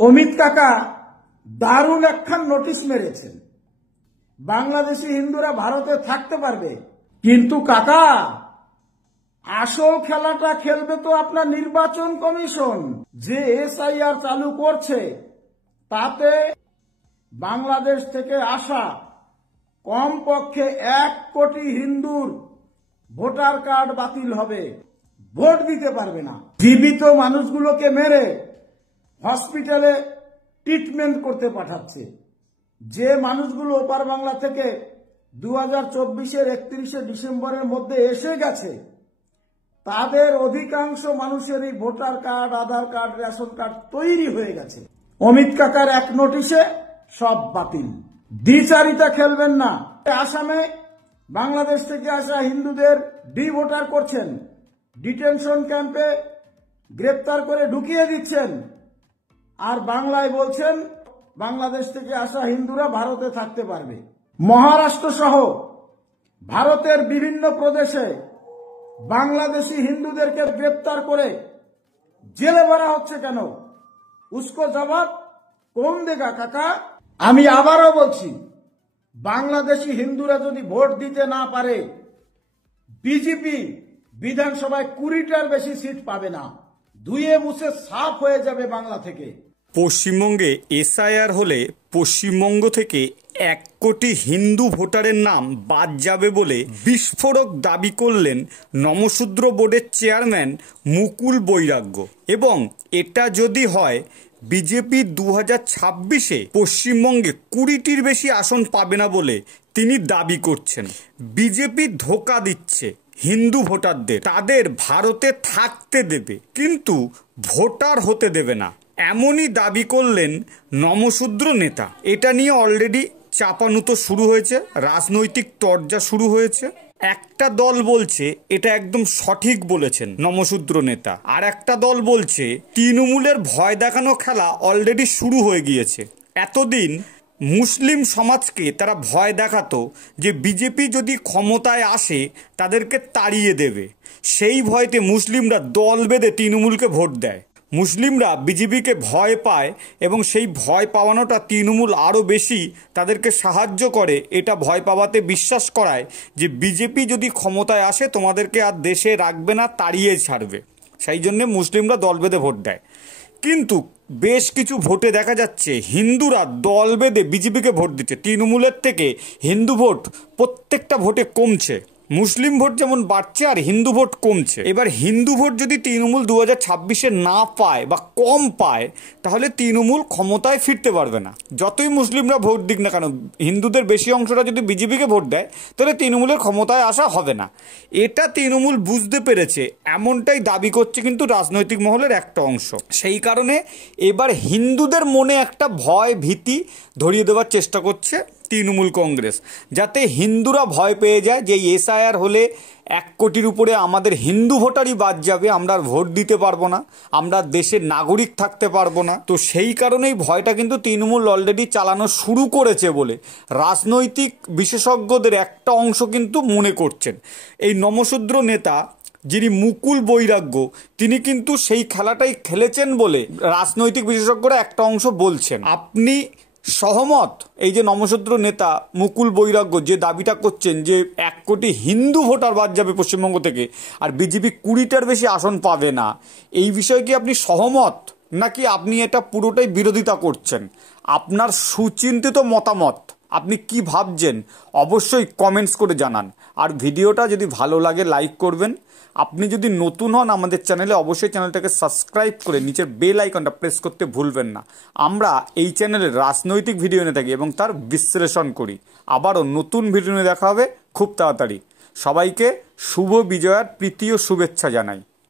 অমিত কাকা দারুণ একখান নোটিশ মেরেছেন, বাংলাদেশি হিন্দুরা ভারতে থাকতে পারবে, কিন্তু কাকা আসল খেলাটা খেলবে তো আপনার নির্বাচন কমিশন। যে এসআইআর চালু করছে তাতে বাংলাদেশ থেকে আসা কমপক্ষে 1 কোটি হিন্দুর ভোটার কার্ড বাতিল হবে, ভোট দিতে পারবে না। জীবিত মানুষগুলোকে মেরে হসপিটালে ট্রিটমেন্ট করতে পাঠাচ্ছে। যে মানুষগুলো ওপার বাংলা থেকে 2024-এর 31শে ডিসেম্বরের মধ্যে এসে গেছে তাদের অধিকাংশ মানুষেরই ভোটার কার্ড, আধার কার্ড, রেশন কার্ড তৈরি হয়ে গেছে। অমিত কাকার এক নোটিশে সব বাতিল। দ্বিচারিতা খেলবেন না। আসামে বাংলাদেশ থেকে আসা হিন্দুদের ভোটার করছেন, ডিটেনশন ক্যাম্পে গ্রেপ্তার করে ঢুকিয়ে দিচ্ছেন, আর বাংলায় বলছেন বাংলাদেশ থেকে আসা হিন্দুরা ভারতে থাকতে পারবে। মহারাষ্ট্র সহ ভারতের বিভিন্ন প্রদেশে বাংলাদেশি হিন্দুদেরকে গ্রেপ্তার করে জেলে ভরা হচ্ছে কেন? উসকো জবাব কোন দেগা কাকা? আমি আবারও বলছি, বাংলাদেশি হিন্দুরা যদি ভোট দিতে না পারে বিজেপি বিধানসভায় 20টার বেশি সিট পাবে না, ধুয়ে মুছে সাফ হয়ে যাবে বাংলা থেকে। পশ্চিমবঙ্গে এসআইআর হলে পশ্চিমবঙ্গ থেকে 1 কোটি হিন্দু ভোটারের নাম বাদ যাবে বলে বিস্ফোরক দাবি করলেন নমশূদ্র বোর্ডের চেয়ারম্যান মুকুল বৈরাগ্য। এবং এটা যদি হয়, বিজেপি 2026-এ পশ্চিমবঙ্গে 20টির বেশি আসন পাবে না বলে তিনি দাবি করছেন। বিজেপি ধোঁকা দিচ্ছে হিন্দু ভোটারদের, তাদের ভারতে থাকতে দেবে কিন্তু ভোটার হতে দেবে না, এমনই দাবি করলেন নমশূদ্র নেতা। এটা নিয়ে অলরেডি চাপানুতো শুরু হয়েছে, রাজনৈতিক তরজা শুরু হয়েছে। একটা দল বলছে এটা একদম সঠিক বলেছেন নমশূদ্র নেতা, আর একটা দল বলছে তৃণমূলের ভয় দেখানো খেলা অলরেডি শুরু হয়ে গিয়েছে। এতদিন মুসলিম সমাজকে তারা ভয় দেখাতো যে বিজেপি যদি ক্ষমতায় আসে তাদেরকে তাড়িয়ে দেবে, সেই ভয়তে মুসলিমরা দল বেঁধে তৃণমূলকে ভোট দেয়। মুসলিমরা বিজেপিকে ভয় পায় এবং সেই ভয় পাওয়ানোটা তৃণমূল আরও বেশি তাদেরকে সাহায্য করে। এটা ভয় পাওয়াতে বিশ্বাস করায় যে বিজেপি যদি ক্ষমতায় আসে তোমাদেরকে আর দেশে রাখবে না, তাড়িয়ে ছাড়বে। সেই জন্যে মুসলিমরা দল বেঁধে ভোট দেয়। কিন্তু বেশ কিছু ভোটে দেখা যাচ্ছে হিন্দুরা দল বেঁধে বিজেপিকে ভোট দিচ্ছে। তৃণমূলের থেকে হিন্দু ভোট প্রত্যেকটা ভোটে কমছে। মুসলিম ভোট যেমন বাড়ছে আর হিন্দু ভোট কমছে। এবার হিন্দু ভোট যদি তৃণমূল 2026-এ না পায় বা কম পায় তাহলে তৃণমূল ক্ষমতায় ফিরতে পারবে না। যতই মুসলিমরা ভোট দিক না কেন, হিন্দুদের বেশি অংশটা যদি বিজেপিকে ভোট দেয় তাহলে তৃণমূলের ক্ষমতায় আসা হবে না। এটা তৃণমূল বুঝতে পেরেছে, এমনটাই দাবি করছে কিন্তু রাজনৈতিক মহলের একটা অংশ। সেই কারণে এবার হিন্দুদের মনে একটা ভয় ভীতি ধরিয়ে দেওয়ার চেষ্টা করছে তৃণমূল কংগ্রেস, যাতে হিন্দুরা ভয় পেয়ে যায় যে এসআইআর হলে 1 কোটির উপরে আমাদের হিন্দু ভোটারই বাদ যাবে, আমরা আর ভোট দিতে পারবো না, আমরা দেশের নাগরিক থাকতে পারবো না। তো সেই কারণেই ভয়টা কিন্তু তৃণমূল অলরেডি চালানো শুরু করেছে বলে রাজনৈতিক বিশেষজ্ঞদের একটা অংশ কিন্তু মনে করছেন। এই নমশূদ্র নেতা যিনি মুকুল বৈরাগ্য, তিনি কিন্তু সেই খেলাটাই খেলেছেন বলে রাজনৈতিক বিশেষজ্ঞরা একটা অংশ বলছেন। আপনি সহমত? এই যে নমশূদ্র নেতা মুকুল বৈরাগ্য যে দাবিটা করছেন যে 1 কোটি হিন্দু ভোটার বাদ যাবে পশ্চিমবঙ্গ থেকে আর বিজেপি 20টার বেশি আসন পাবে না, এই বিষয়ে কি আপনি সহমত নাকি আপনি এটা পুরোটাই বিরোধিতা করছেন? আপনার সুচিন্তিত মতামত, আপনি কি ভাবছেন অবশ্যই কমেন্টস করে জানান। আর ভিডিওটা যদি ভালো লাগে লাইক করবেন। আপনি যদি নতুন হন আমাদের চ্যানেলে অবশ্যই চ্যানেলটাকে সাবস্ক্রাইব করে নিচের বেল আইকনটা প্রেস করতে ভুলবেন না। আমরা এই চ্যানেলে রাজনৈতিক ভিডিও এনে থাকি এবং তার বিশ্লেষণ করি। আবারও নতুন ভিডিও নিয়ে দেখা হবে খুব তাড়াতাড়ি। সবাইকে শুভ বিজয়ার প্রীতি ও শুভেচ্ছা জানাই।